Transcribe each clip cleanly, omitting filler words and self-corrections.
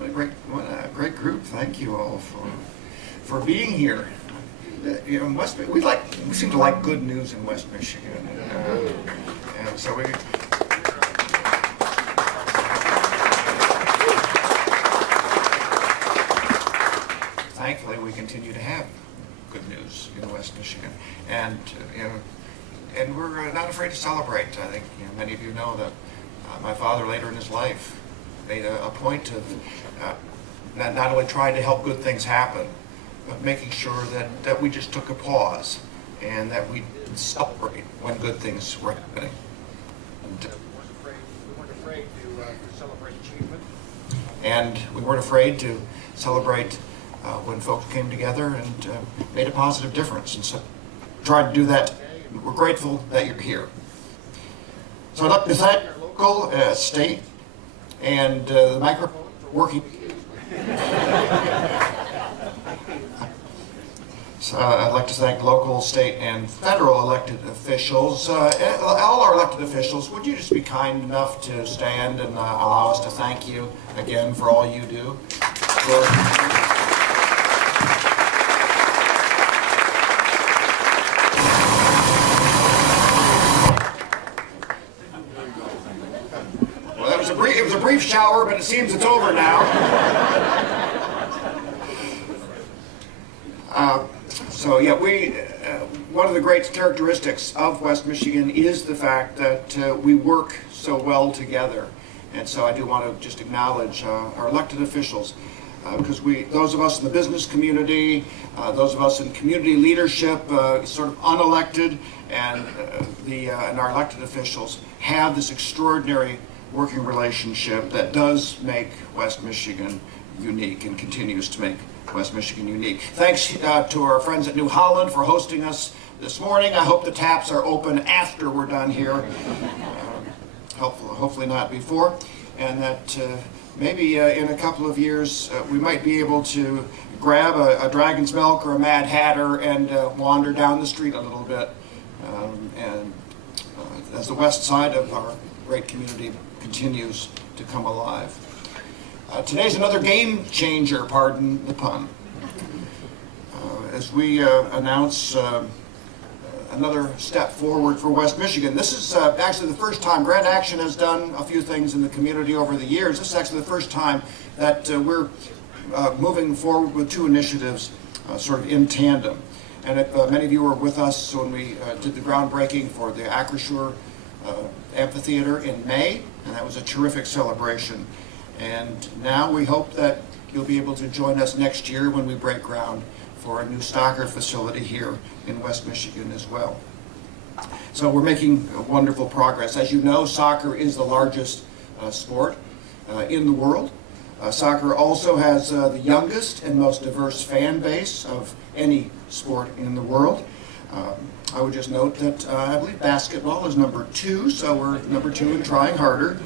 What a great group. Thank you all for being here. In we seem to like good news in West Michigan, and so we. Thankfully, we continue to have good news in West Michigan, and and we're not afraid to celebrate. I think many of you know that my father later in his life made a point of not only trying to help good things happen, but making sure that we just took a pause and that we celebrate when good things were happening. And, we weren't afraid to celebrate achievement. And we weren't afraid to celebrate when folks came together and made a positive difference. And so tried to do that. We're grateful that you're here. So I'd like to thank our local, state, and the microphone for working. So I'd like to thank local, state, and federal elected officials. All our elected officials, would you just be kind enough to stand and allow us to thank you again for all you do? Well, it was a brief shower, but it seems it's over now. So yeah, one of the great characteristics of West Michigan is the fact that we work so well together. And so I do want to just acknowledge our elected officials, because those of us in the business community, those of us in community leadership, sort of unelected, and our elected officials have this extraordinary working relationship that does make West Michigan unique and continues to make West Michigan unique. Thanks to our friends at New Holland for hosting us this morning. I hope the taps are open after we're done here. Hopefully not before. And that maybe in a couple of years we might be able to grab a Dragon's Milk or a Mad Hatter and wander down the street a little bit. As the west side of our great community continues to come alive. Today's another game changer, pardon the pun. As we announce another step forward for West Michigan. This is actually the first time. Grand Action has done a few things in the community over the years. This is actually the first time that we're moving forward with two initiatives sort of in tandem. And many of you were with us when we did the groundbreaking for the Acrisure Amphitheater in May, and that was a terrific celebration. And now we hope that you'll be able to join us next year when we break ground for a new soccer facility here in West Michigan as well. So we're making wonderful progress. As you know, soccer is the largest sport in the world. Soccer also has the youngest and most diverse fan base of any sport in the world. I would just note that I believe basketball is number 2, so we're number 2 and trying harder.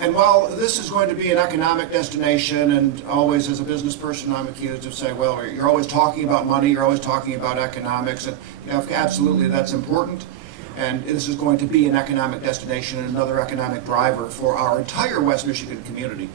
And while this is going to be an economic destination, and always as a business person I'm accused of saying, well, you're always talking about money, you're always talking about economics, and absolutely that's important. And this is going to be an economic destination and another economic driver for our entire West Michigan community.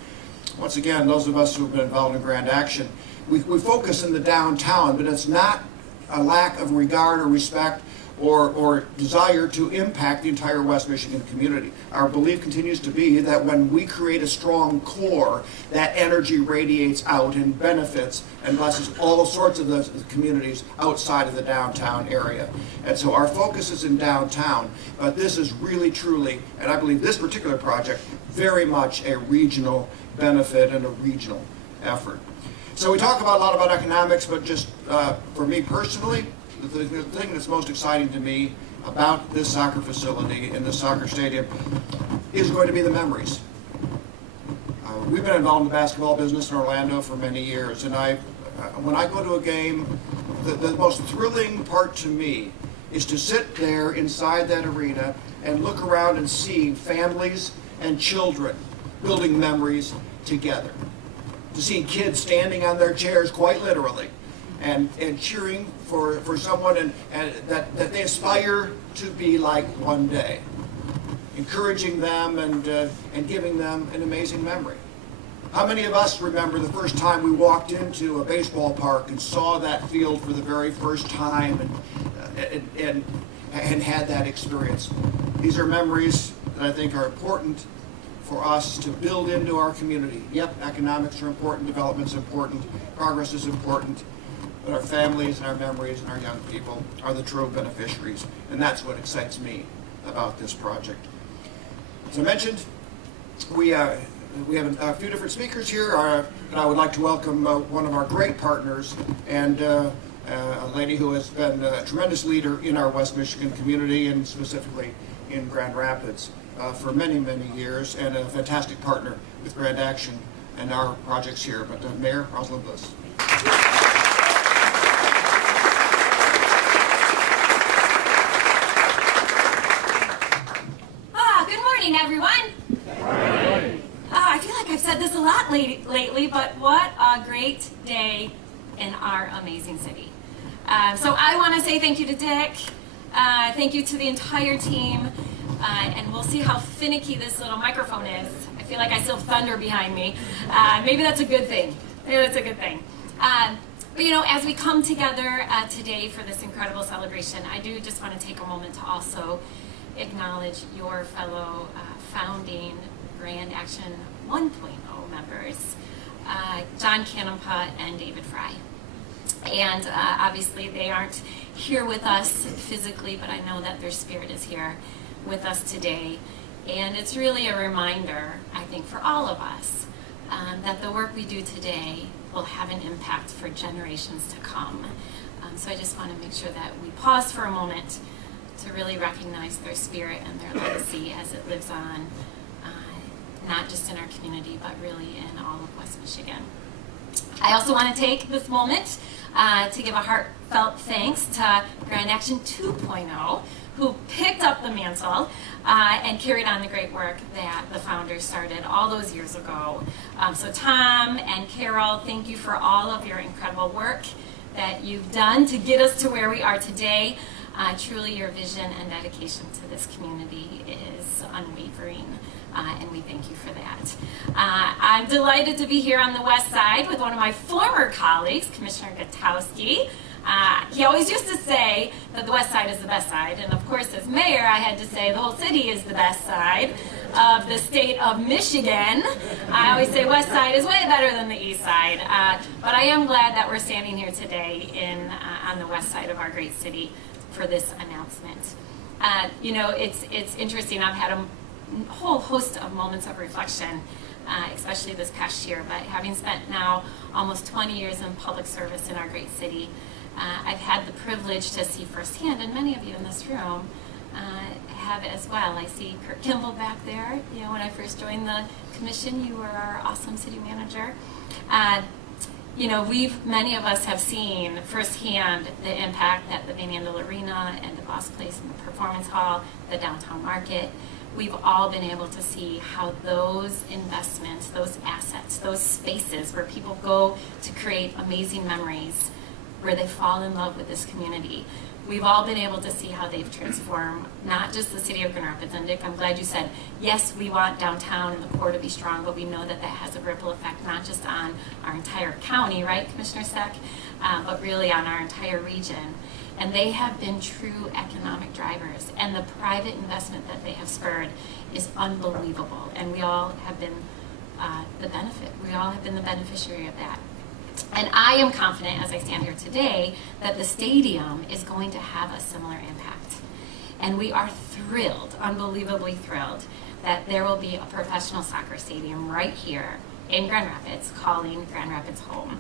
Once again, those of us who have been involved in Grand Action, we focus in the downtown, but it's not a lack of regard or respect or desire to impact the entire West Michigan community. Our belief continues to be that when we create a strong core, that energy radiates out and benefits and blesses all sorts of the communities outside of the downtown area. And so our focus is in downtown, but this is really, truly, and I believe this particular project, very much a regional benefit and a regional effort. So we talk a lot about economics, but just for me personally, the thing that's most exciting to me about this soccer facility and this soccer stadium is going to be the memories. We've been involved in the basketball business in Orlando for many years, and when I go to a game, the most thrilling part to me is to sit there inside that arena and look around and see families and children building memories together. To see kids standing on their chairs, quite literally, and cheering for someone and that they aspire to be like one day. encouraging them and giving them an amazing memory. How many of us remember the first time we walked into a baseball park and saw that field for the very first time and had that experience? These are memories that I think are important for us to build into our community. Yep, economics are important, development's important, progress is important, but our families and our memories and our young people are the true beneficiaries, and that's what excites me about this project. As I mentioned, we have a few different speakers here, and I would like to welcome one of our great partners and a lady who has been a tremendous leader in our West Michigan community and specifically in Grand Rapids for many, many years, and a fantastic partner with Grand Action and our projects here. But Mayor Rosalind Bliss. Good morning, everyone. I feel like I've said this a lot lately, but what a great day in our amazing city. So I want to say thank you to Dick, thank you to the entire team, and we'll see how finicky this little microphone is. I feel like I still have thunder behind me. Maybe that's a good thing. But you know, as we come together today for this incredible celebration, I do just want to take a moment to also acknowledge your fellow founding Grand Action 1.0 members, John Canonpa and David Fry. And obviously they aren't here with us physically, but I know that their spirit is here with us today. And it's really a reminder, I think, for all of us, that the work we do today will have an impact for generations to come. So I just want to make sure that we pause for a moment to really recognize their spirit and their legacy as it lives on, not just in our community, but really in all of West Michigan. I also want to take this moment to give a heartfelt thanks to Grand Action 2.0, who picked up the mantle and carried on the great work that the founders started all those years ago. So Tom and Carol, thank you for all of your incredible work that you've done to get us to where we are today. Truly your vision and dedication to this community is unwavering, and we thank you for that. I'm delighted to be here on the west side with one of my former colleagues, Commissioner Gutowski. He always used to say that the west side is the best side, and of course as mayor I had to say the whole city is the best side of the state of Michigan. I always say west side is way better than the east side, but I am glad that we're standing here today on the west side of our great city for this announcement. You know, it's interesting. I've had a whole host of moments of reflection, especially this past year, but having spent now almost 20 years in public service in our great city, I've had the privilege to see firsthand, and many of you in this room have as well. I see Kirk Kimball back there. You know, when I first joined the commission, you were our awesome city manager. You know, many of us have seen firsthand the impact that the Van Andel Arena and the Boss Place and the Performance Hall, the downtown market, we've all been able to see how those investments, those assets, those spaces where people go to create amazing memories, where they fall in love with this community, we've all been able to see how they've transformed not just the city of Grand Rapids. And Dick, I'm glad you said, yes, we want downtown and the core to be strong, but we know that that has a ripple effect not just on our entire county, right, Commissioner Steck, but really on our entire region. And they have been true economic drivers, and the private investment that they have spurred is unbelievable. And we all have been we all have been the beneficiary of that. And I am confident, as I stand here today, that the stadium is going to have a similar impact. And we are thrilled, unbelievably thrilled, that there will be a professional soccer stadium right here in Grand Rapids, calling Grand Rapids home.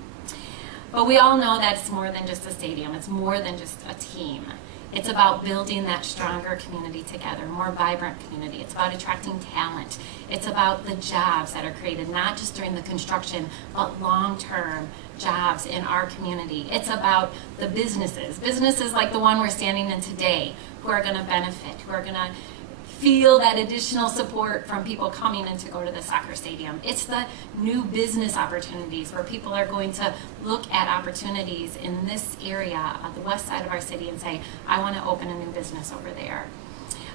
But we all know that it's more than just a stadium. It's more than just a team. It's about building that stronger community together, more vibrant community. It's about attracting talent. It's about the jobs that are created, not just during the construction, but long-term jobs in our community. It's about the businesses like the one we're standing in today, who are going to benefit, who are going to feel that additional support from people coming in to go to the soccer stadium. It's the new business opportunities where people are going to look at opportunities in this area, the west side of our city, and say, I want to open a new business over there.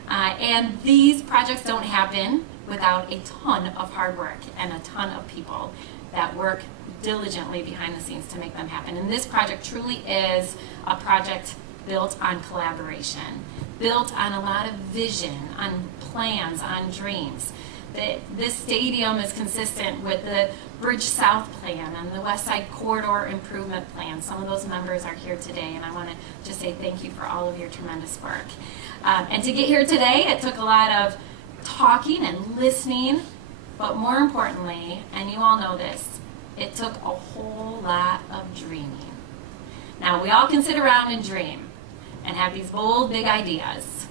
And these projects don't happen without a ton of hard work and a ton of people that work diligently behind the scenes to make them happen. And this project truly is a project built on collaboration, built on a lot of vision, on plans, on dreams. This stadium is consistent with the Bridge South plan and the West Side Corridor Improvement Plan. Some of those members are here today, and I want to just say thank you for all of your tremendous work. And to get here today, it took a lot of talking and listening, but more importantly, and you all know this, it took a whole lot of dreaming. Now, we all can sit around and dream and have these bold, big ideas,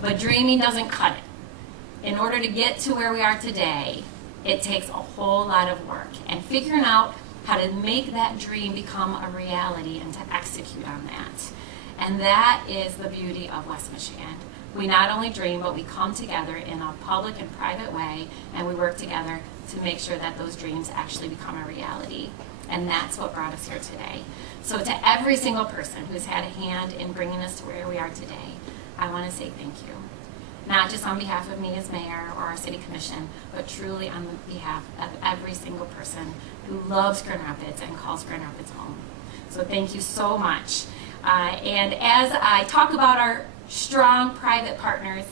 but dreaming doesn't cut it. In order to get to where we are today, it takes a whole lot of work and figuring out how to make that dream become a reality and to execute on that. And that is the beauty of West Michigan. We not only dream, but we come together in a public and private way, and we work together to make sure that those dreams actually become a reality. And that's what brought us here today. So to every single person who's had a hand in bringing us to where we are today, I want to say thank you. Not just on behalf of me as mayor or our city commission, but truly on behalf of every single person who loves Grand Rapids and calls Grand Rapids home. So thank you so much. And as I talk about our strong private partners,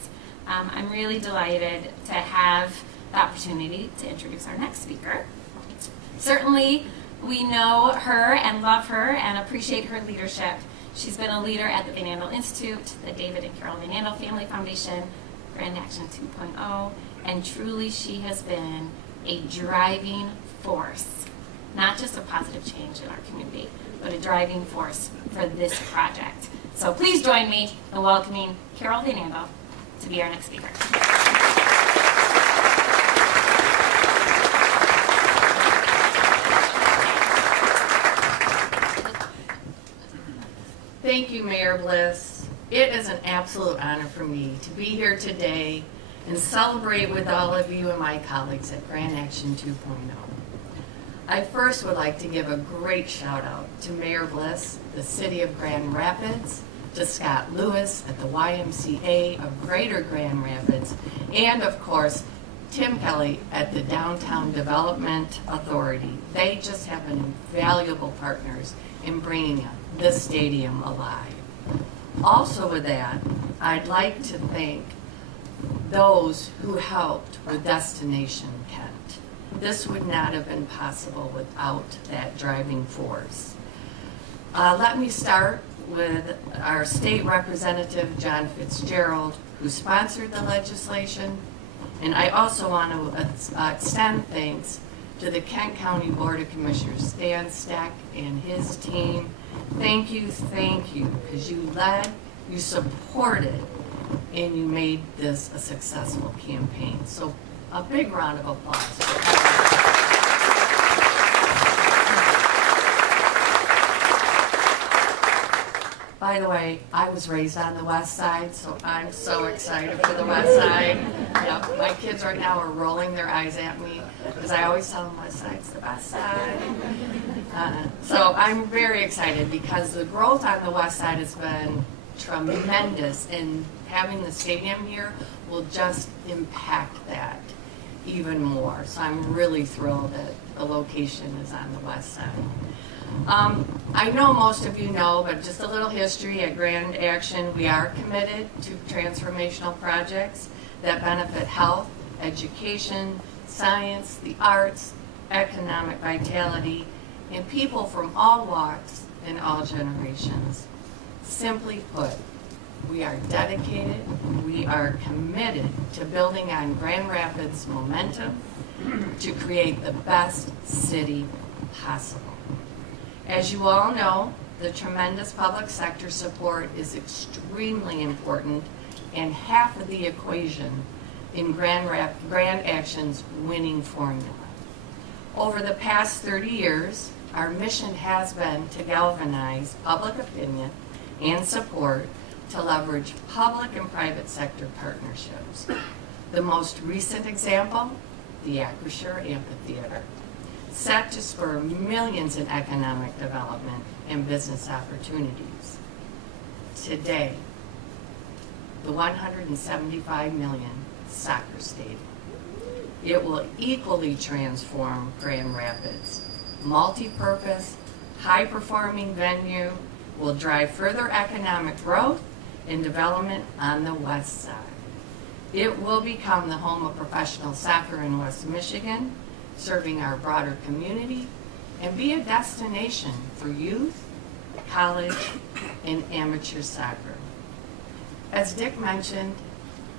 I'm really delighted to have the opportunity to introduce our next speaker. Certainly, we know her and love her and appreciate her leadership. She's been a leader at the Van Andel Institute, the David and Carol Van Andel Family Foundation, Grand Action 2.0, and truly she has been a driving force, not just a positive change in our community, but a driving force for this project. So please join me in welcoming Carol Van Andel to be our next speaker. Thank you, Mayor Bliss. It is an absolute honor for me to be here today and celebrate with all of you and my colleagues at Grand Action 2.0. I first would like to give a great shout out to Mayor Bliss, the City of Grand Rapids, to Scott Lewis at the YMCA of Greater Grand Rapids, and of course, Tim Kelly at the Downtown Development Authority. They just have been invaluable partners in bringing this stadium alive. Also with that, I'd like to thank those who helped with Destination Kent. This would not have been possible without that driving force. Let me start with our state representative, John Fitzgerald, who sponsored the legislation. And I also want to extend thanks to the Kent County Board of Commissioners, Stan Steck and his team. Thank you, because you led, you supported, and you made this a successful campaign. So a big round of applause for everyone. By the way, I was raised on the west side, so I'm so excited for the west side. Yep, my kids right now are rolling their eyes at me because I always tell them west side's the best side. So I'm very excited because the growth on the west side has been tremendous, and having the stadium here will just impact that even more. So I'm really thrilled that the location is on the west side. I know most of you know, but just a little history. At Grand Action, we are committed to transformational projects that benefit health, education, science, the arts, economic vitality, and people from all walks and all generations. Simply put, we are dedicated, we are committed to building on Grand Rapids' momentum to create the best city possible. As you all know, the tremendous public sector support is extremely important and half of the equation in Grand Action's winning formula. Over the past 30 years, our mission has been to galvanize public opinion and support to leverage public and private sector partnerships. The most recent example, the Acrisure Amphitheater, set to spur millions in economic development and business opportunities. Today, the $175 million soccer stadium. It will equally transform Grand Rapids. Multi-purpose, high-performing venue will drive further economic growth and development on the west side. It will become the home of professional soccer in West Michigan, serving our broader community, and be a destination for youth, college, and amateur soccer. As Dick mentioned,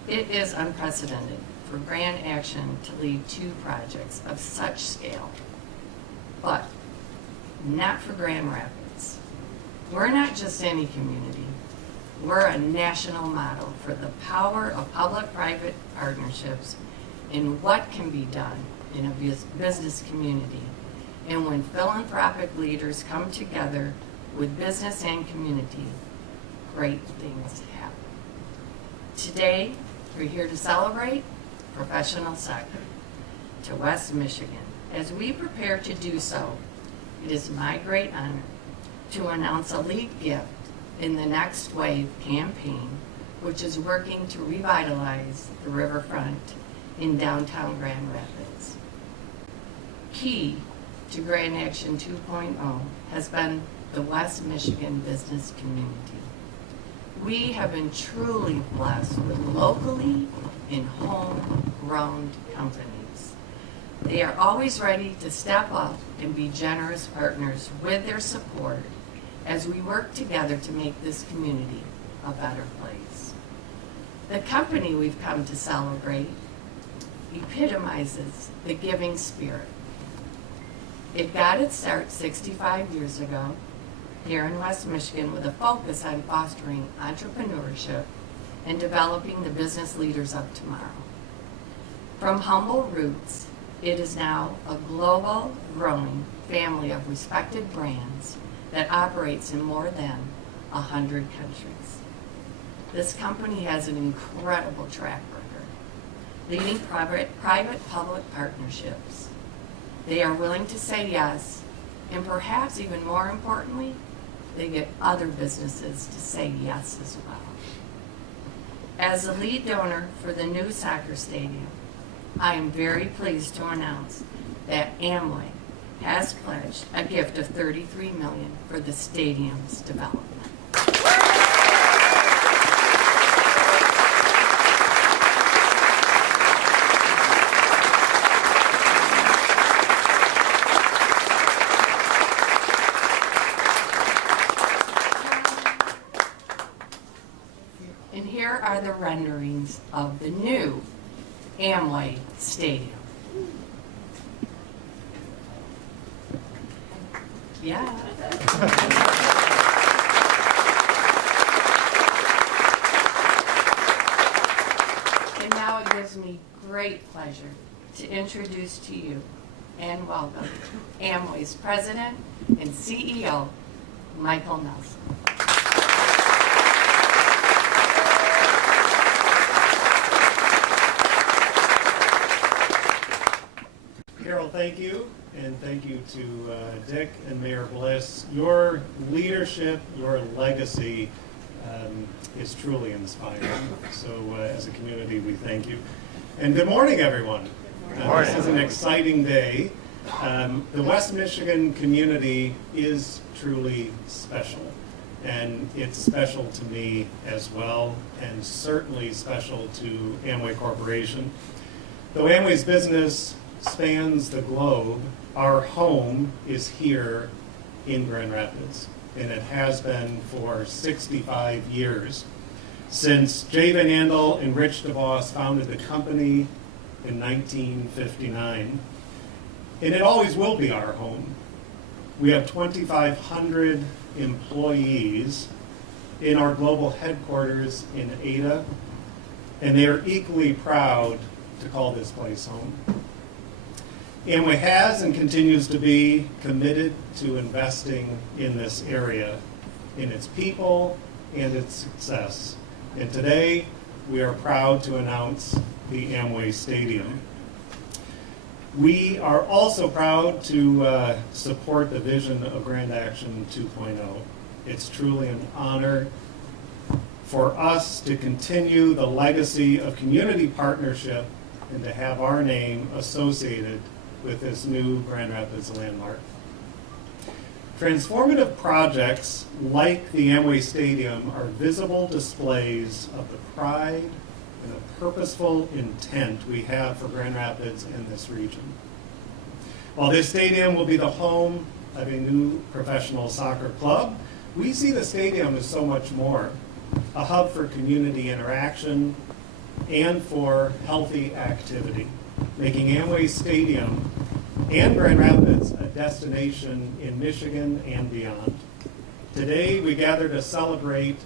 it is unprecedented for Grand Action to lead two projects of such scale, but not for Grand Rapids. We're not just any community. We're a national model for the power of public-private partnerships and what can be done in a business community, and when philanthropic leaders come together with business and community, great things happen. Today, we're here to celebrate professional soccer to West Michigan. As we prepare to do so, it is my great honor to announce a lead gift in the Next Wave campaign, which is working to revitalize the riverfront in downtown Grand Rapids. Key to Grand Action 2.0 has been the West Michigan business community. We have been truly blessed with locally and homegrown companies. They are always ready to step up and be generous partners with their support as we work together to make this community a better place. The company we've come to celebrate epitomizes the giving spirit. It got its start 65 years ago here in West Michigan with a focus on fostering entrepreneurship and developing the business leaders of tomorrow. From humble roots, it is now a global, growing family of respected brands that operates in more than 100 countries. This company has an incredible track record, leading private-public partnerships. They are willing to say yes, and perhaps even more importantly, they get other businesses to say yes as well. As the lead donor for the new soccer stadium, I am very pleased to announce that Amway has pledged a gift of $33 million for the stadium's development. And here are the renderings of the new Amway Stadium. Yeah. And now it gives me great pleasure to introduce to you and welcome Amway's President and CEO, Michael Nelson. Carol, thank you, and thank you to Dick and Mayor Bliss. Your leadership, your legacy is truly inspiring. So as a community, we thank you. And good morning, everyone. Good morning. This is an exciting day. The West Michigan community is truly special, and it's special to me as well, and certainly special to Amway Corporation. Though Amway's business spans the globe, our home is here in Grand Rapids, and it has been for 65 years, since Jay Van Andel and Rich DeVos founded the company in 1959. And it always will be our home. We have 2,500 employees in our global headquarters in Ada, and they are equally proud to call this place home. Amway has and continues to be committed to investing in this area, in its people and its success. And today, we are proud to announce the Amway Stadium. We are also proud to support the vision of Grand Action 2.0. It's truly an honor for us to continue the legacy of community partnership and to have our name associated with this new Grand Rapids landmark. Transformative projects like the Amway Stadium are visible displays of the pride and the purposeful intent we have for Grand Rapids and this region. While this stadium will be the home of a new professional soccer club, we see the stadium as so much more, a hub for community interaction and for healthy activity, making Amway Stadium and Grand Rapids a destination in Michigan and beyond. Today, we gather to celebrate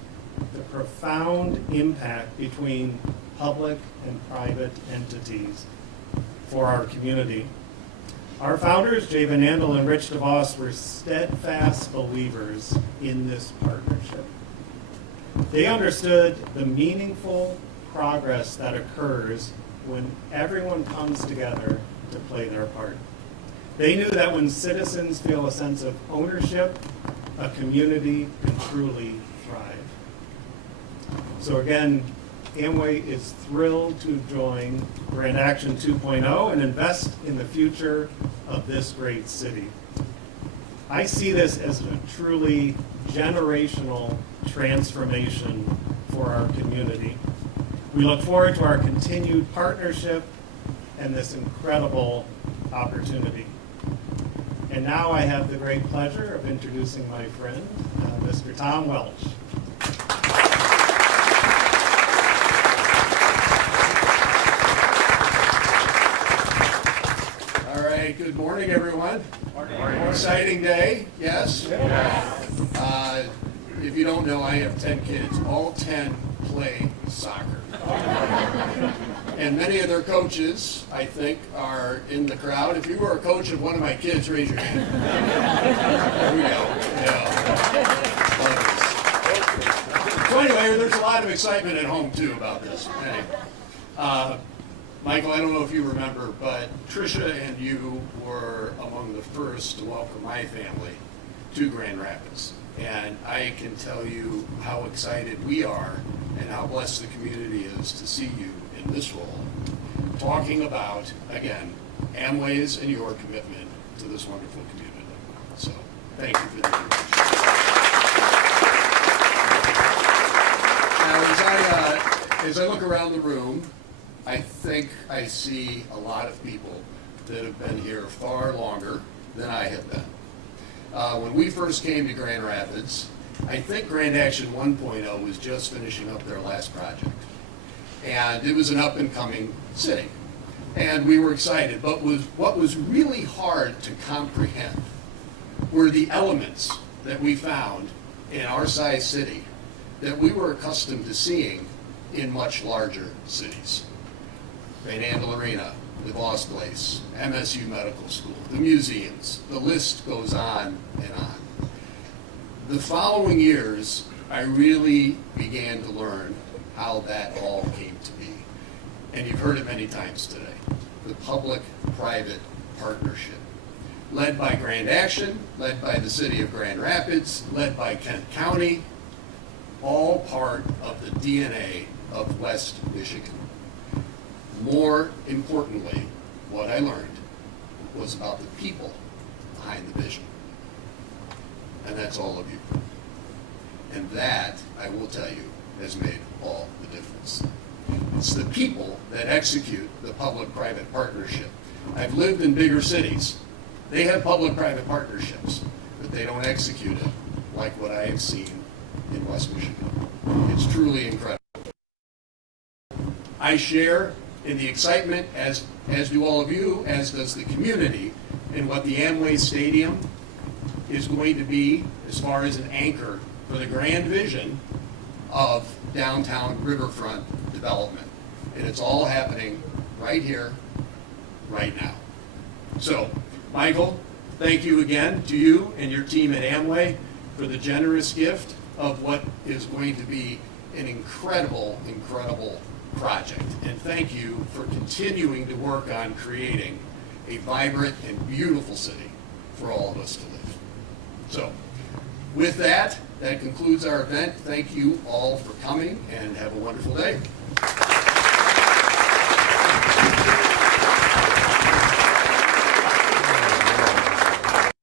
the profound impact between public and private entities for our community. Our founders, Jay Van Andel and Rich DeVos, were steadfast believers in this partnership. They understood the meaningful progress that occurs when everyone comes together to play their part. They knew that when citizens feel a sense of ownership, a community can truly thrive. So again, Amway is thrilled to join Grand Action 2.0 and invest in the future of this great city. I see this as a truly generational transformation for our community. We look forward to our continued partnership and this incredible opportunity. And now I have the great pleasure of introducing my friend, Mr. Tom Welch. All right, good morning, everyone. Morning. Exciting day, yes? Yes. If you don't know, I have 10 kids. All 10 play soccer. And many of their coaches, I think, are in the crowd. If you were a coach of one of my kids, raise your hand. There we go. Yeah. So anyway, there's a lot of excitement at home, too, about this. Anyway, Michael, I don't know if you remember, but Tricia and you were among the first to welcome my family to Grand Rapids. And I can tell you how excited we are and how blessed the community is to see you in this role, talking about, again, Amway's and your commitment to this wonderful community. So, thank you for the invitation. Now, as I look around the room, I think I see a lot of people that have been here far longer than I have been. When we first came to Grand Rapids, I think Grand Action 1.0 was just finishing up their last project. And it was an up-and-coming city. And we were excited. But what was really hard to comprehend were the elements that we found in our size city that we were accustomed to seeing in much larger cities. Van Andel Arena, the Voss Place, MSU Medical School, the museums, the list goes on and on. The following years, I really began to learn how that all came to be. And you've heard it many times today. The public-private partnership. Led by Grand Action, led by the city of Grand Rapids, led by Kent County, all part of the DNA of West Michigan. More importantly, what I learned was about the people behind the vision. And that's all of you. And that, I will tell you, has made all the difference. It's the people that execute the public-private partnership. I've lived in bigger cities. They have public-private partnerships, but they don't execute it like what I have seen in West Michigan. It's truly incredible. I share in the excitement, as do all of you, as does the community, in what the Amway Stadium is going to be as far as an anchor for the grand vision of downtown riverfront development. And it's all happening right here, right now. So, Michael, thank you again to you and your team at Amway for the generous gift of what is going to be an incredible, incredible project. And thank you for continuing to work on creating a vibrant and beautiful city for all of us to live. So, With that, that concludes our event. Thank you all for coming, and have a wonderful day.